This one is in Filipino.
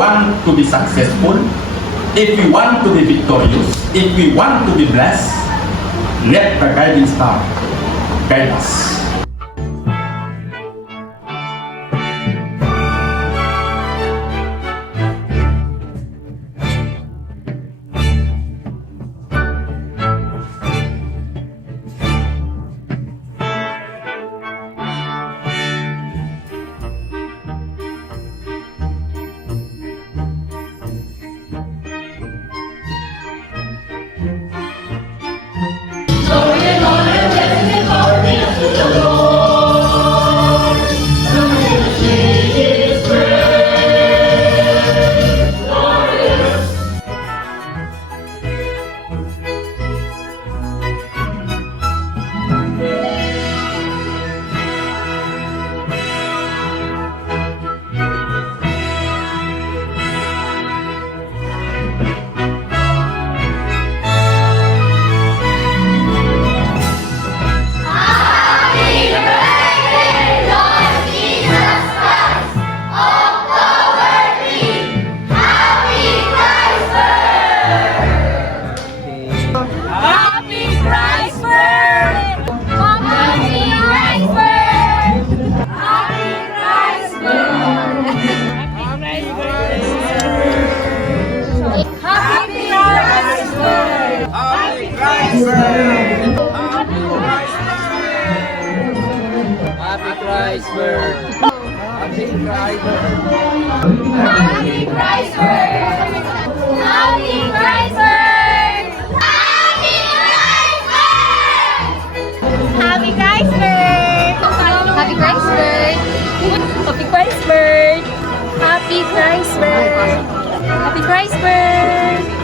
want to be successful, if we want to be victorious, if we want to be blessed, let the guiding star guide us. Happy Christmas! Happy Christmas! Happy Christmas! Happy Christmas! Happy Christmas! Happy Christmas! Happy Christmas! Happy Christmas! Happy Christmas! Happy Christmas!